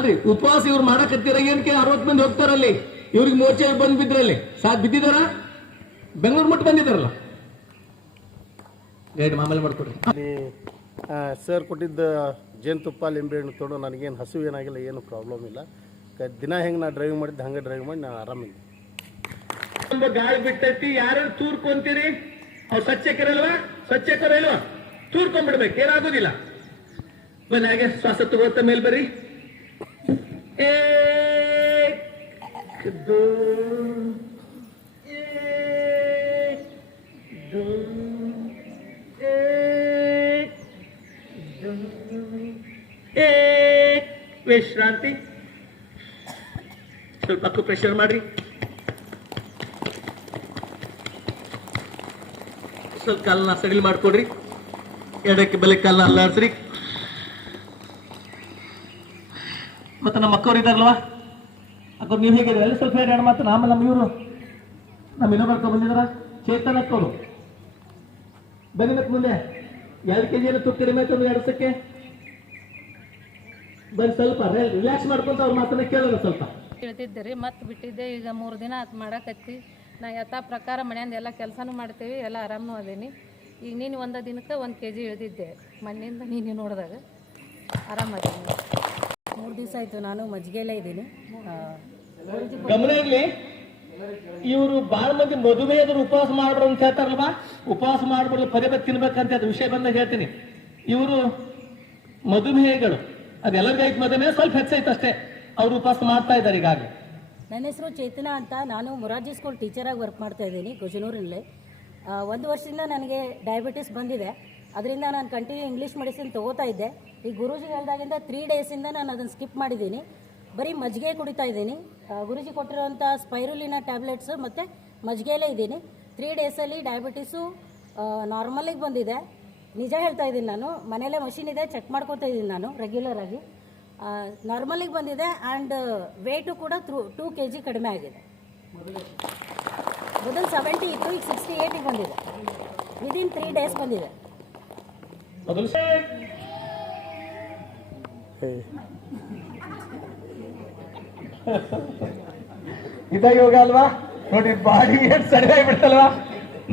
ಅಲ್ರಿ ಉಪವಾಸ ಇವ್ರು ಮಾಡಕತ್ತೀರ ಏನಕ್ಕೆ 60 ಮಂದಿ ಹೋಗ್ತಾರಲ್ಲಿ, ಇವ್ರಿಗೆ ಮೋರ್ಚೆ ಬಂದ್ ಬಿದ್ರಲ್ಲಿ ಬಿದ್ದಿದಾರ, ಬೆಂಗಳೂರು ಮಟ್ಟ ಬಂದಿದ್ದಾರಲ್ಲ. ಗೈಡ್ ಮಾಮೂಲಿ ಮಾಡ್ಕೊಡ್ರಿ. ಸರ್ ಕೊಟ್ಟಿದ್ದ ಜೇನುತುಪ್ಪ ಲಿಂಬೆಹಣ್ಣು ತೊಗೊಂಡು ನನಗೇನು ಹಸು ಏನಾಗಿಲ್ಲ, ಏನು ಪ್ರಾಬ್ಲಮ್ ಇಲ್ಲ. ದಿನ ಹೆಂಗೆ ನಾ ಡ್ರೈವಿಂಗ್ ಮಾಡಿದ್ದೆ ಹಂಗೆ ಡ್ರೈವ್ ಮಾಡಿ ನಾನು ಆರಾಮಿದ್ದೆ. ಗಾಳಿ ಬಿಟ್ಟೈತಿ, ಯಾರು ತೂರ್ಕೊಂತೀರಿ? ಅವ್ರು ಸ್ವಚ್ಛಕರಲ್ವಾ? ಸ್ವಚ್ಛಕರಲ್ವಾ? ತೂರ್ಕೊಂಡ್ಬಿಡ್ಬೇಕು, ಏನಾಗೋದಿಲ್ಲ. ಬನ್ನಿ ಹಾಗೆ ಶ್ವಾಸ ತಗೋತ ಮೇಲ್ ಬರ್ರಿ. ವಿಶ್ರಾಂತಿ. ಸ್ವಲ್ಪ ಪ್ರೆಷರ್ ಮಾಡ್ರಿ. ಸ್ವಲ್ಪ ಕಾಲನ್ನ ಸಡಿಲ್ ಮಾಡ್ಕೊಡ್ರಿ. ಎಡಕ್ಕೆ ಬಲೆ ಕಾಲನ್ನ ಅಲ್ಲಾಡ್ಸ್ರಿ. ಮತ್ತೆ ನಮ್ಮ ಅಕ್ಕವ್ರು ಇದ್ದಾರಲ್ವಾ, ಅಕ್ಕವ್ರು ನೀವು ಹೇಗಿದ್ರೆ ಅಲ್ಲಿ ಸ್ವಲ್ಪ ಹೇಳಿ ಮಾತು. ಆಮೇಲೆ ನಮ್ಮ ಇವರು ನಮ್ಮ ಇನ್ನೊಬ್ಬ ಬಂದಿದಾರ ಚೇತನ್ ಅಕ್ಕವರು. ಬನ್ನಿ ಮತ್ತೆ ಮುಂದೆ 2 kg ಎಲ್ಲ ತುಪ್ಪ ಕಡಿಮೆ ಆಯ್ತು 2 ದಿವಸಕ್ಕೆ. ಬನ್ನಿ ಸ್ವಲ್ಪ ರಿಲ್ಯಾಕ್ಸ್ ಮಾಡ್ಕೊಂತ ಅವ್ರ ಮಾತನ್ನ ಕೇಳೋಣ ಸ್ವಲ್ಪ. ಹೇಳ್ತಿದ್ದೆ ರೀ, ಮತ್ತೆ ಬಿಟ್ಟಿದ್ದೆ. ಈಗ 3 ದಿನ ಆತು ಮಾಡಕತ್ತಿ. ನಾ ಯಥಾ ಪ್ರಕಾರ ಮನೆಯಿಂದ ಎಲ್ಲ ಕೆಲಸನೂ ಮಾಡ್ತೇವೆ, ಎಲ್ಲ ಆರಾಮನೂ ಅದೇನಿ. ಈಗ ನೀನು 1 ದಿನಕ್ಕೆ 1 kg ಇಳಿದಿದ್ದೆ ಮಣ್ಣಿಂದ. ನೀನು ನೋಡಿದಾಗ ಆರಾಮದೀನಿ. 3 ದಿವಸ ಆಯಿತು ನಾನು ಮಜ್ಜಿಗೆಯಲ್ಲೇ ಇದ್ದೀನಿ. ಗಮನ ಇರ್ಲಿ, ಇವರು ಬಹಳ ಮಂದಿ ಮಧುಮೇಹದವರು ಉಪವಾಸ ಮಾಡ್ಬಾರ್ದು ಅಂತ ಹೇಳ್ತಾರಲ್ವಾ. ಉಪವಾಸ ಮಾಡ್ಬಾರ್ದು, ಪದೇ ತಿನ್ಬೇಕಂತ ಅದು ವಿಷಯ ಬಂದಾಗ ಹೇಳ್ತೀನಿ. ಇವರು ಮಧುಮೇಹಗಳು, ಅದೆಲ್ಲರಿಗೂ ಐತೆ ಮಧುಮೇಹ, ಸ್ವಲ್ಪ ಹೆಚ್ಚೈತೆ ಅಷ್ಟೇ. ಅವರು ಉಪವಾಸ ಮಾಡ್ತಾ ಇದ್ದಾರೆ ಈಗಾಗಲೇ. ನನ್ನ ಹೆಸರು ಚೇತನ ಅಂತ. ನಾನು ಮೊರಾರ್ಜಿ ಸ್ಕೂಲ್ ಟೀಚರಾಗಿ ವರ್ಕ್ ಮಾಡ್ತಾ ಇದ್ದೀನಿ ಗಜನೂರಲ್ಲಿ. 1 ವರ್ಷದಿಂದ ನನಗೆ ಡಯಾಬಿಟಿಸ್ ಬಂದಿದೆ. ಅದರಿಂದ ನಾನು ಕಂಟಿನ್ಯೂ ಇಂಗ್ಲೀಷ್ ಮೆಡಿಸಿನ್ ತೊಗೋತಾ ಇದ್ದೆ. ಈ ಗುರೂಜಿ ಹೇಳಿದಾಗಿಂದ 3 ಡೇಸಿಂದ ನಾನು ಅದನ್ನು ಸ್ಕಿಪ್ ಮಾಡಿದ್ದೀನಿ. ಬರೀ ಮಜ್ಜಿಗೆ ಕುಡಿತಾ ಇದ್ದೀನಿ. ಗುರೂಜಿ ಕೊಟ್ಟಿರೋಂಥ ಸ್ಪೈರುಲಿನ ಟ್ಯಾಬ್ಲೆಟ್ಸು ಮತ್ತು ಮಜ್ಜಿಗೆಯಲ್ಲೇ ಇದ್ದೀನಿ. 3 ಡೇಸಲ್ಲಿ ಡಯಾಬಿಟಿಸು ನಾರ್ಮಲಿಗೆ ಬಂದಿದೆ. ನಿಜ ಹೇಳ್ತಾ ಇದ್ದೀನಿ, ನಾನು ಮನೆಯಲ್ಲೇ ಮಷಿನ್ ಇದೆ, ಚೆಕ್ ಮಾಡ್ಕೊತಾ ಇದ್ದೀನಿ ನಾನು ರೆಗ್ಯುಲರಾಗಿ. ನಾರ್ಮಲಿಗೆ ಬಂದಿದೆ ಆ್ಯಂಡ್ ವೇಟು ಕೂಡ 2 kg ಕಡಿಮೆ ಆಗಿದೆ. ಮೊದಲು 70 ಇತ್ತು, ಈಗ 68ಗೆ ಬಂದಿದೆ. ವಿದಿನ್ 3 ಡೇಸ್ ಬಂದಿದೆ. ಇದ ಯೋಗ ಅಲ್ವಾ ನೋಡ್ರಿ, ಬಾಡಿ ಏಟ್ ಸರಿಯಾಗಿ ಬಿಡ್ತಲ್ವಾ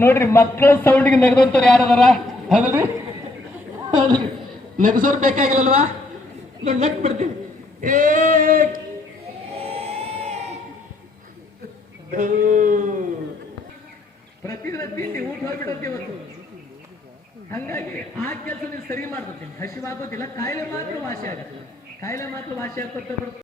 ನೋಡ್ರಿ. ಮಕ್ಕಳ ಸೌಂಡಿಗೆ ನಗದಂತವ್ರು ಯಾರದಾರ? ಹೌದ್ರಿ, ನಗಸೋರ್ ಬೇಕಾಗಿಲ್ಲಲ್ವಾ? ನೋಡಿ ನಗ್ ಬಿಡ್ತೀವಿ. ಪ್ರತಿದಿನ ತಿಂಡಿ ಊಟ ಹೋಗ್ಬಿಡತ್ತೆ ಇವತ್ತು. ಹಂಗಾಗಿ ಆ ಕೆಲಸ ನೀವು ಸರಿ ಮಾಡ್ಕೊತೀನಿ. ಹಸಿವಾಗೋದಿಲ್ಲ, ಕಾಯಿಲೆ ಮಾತ್ರ ವಾಸಿ ಆಗತ್ತೆ. ಕಾಯಿಲೆ ಮಾತ್ರ ವಾಸಿ ಆಗ್ಕೊತ ಬರುತ್ತೆ.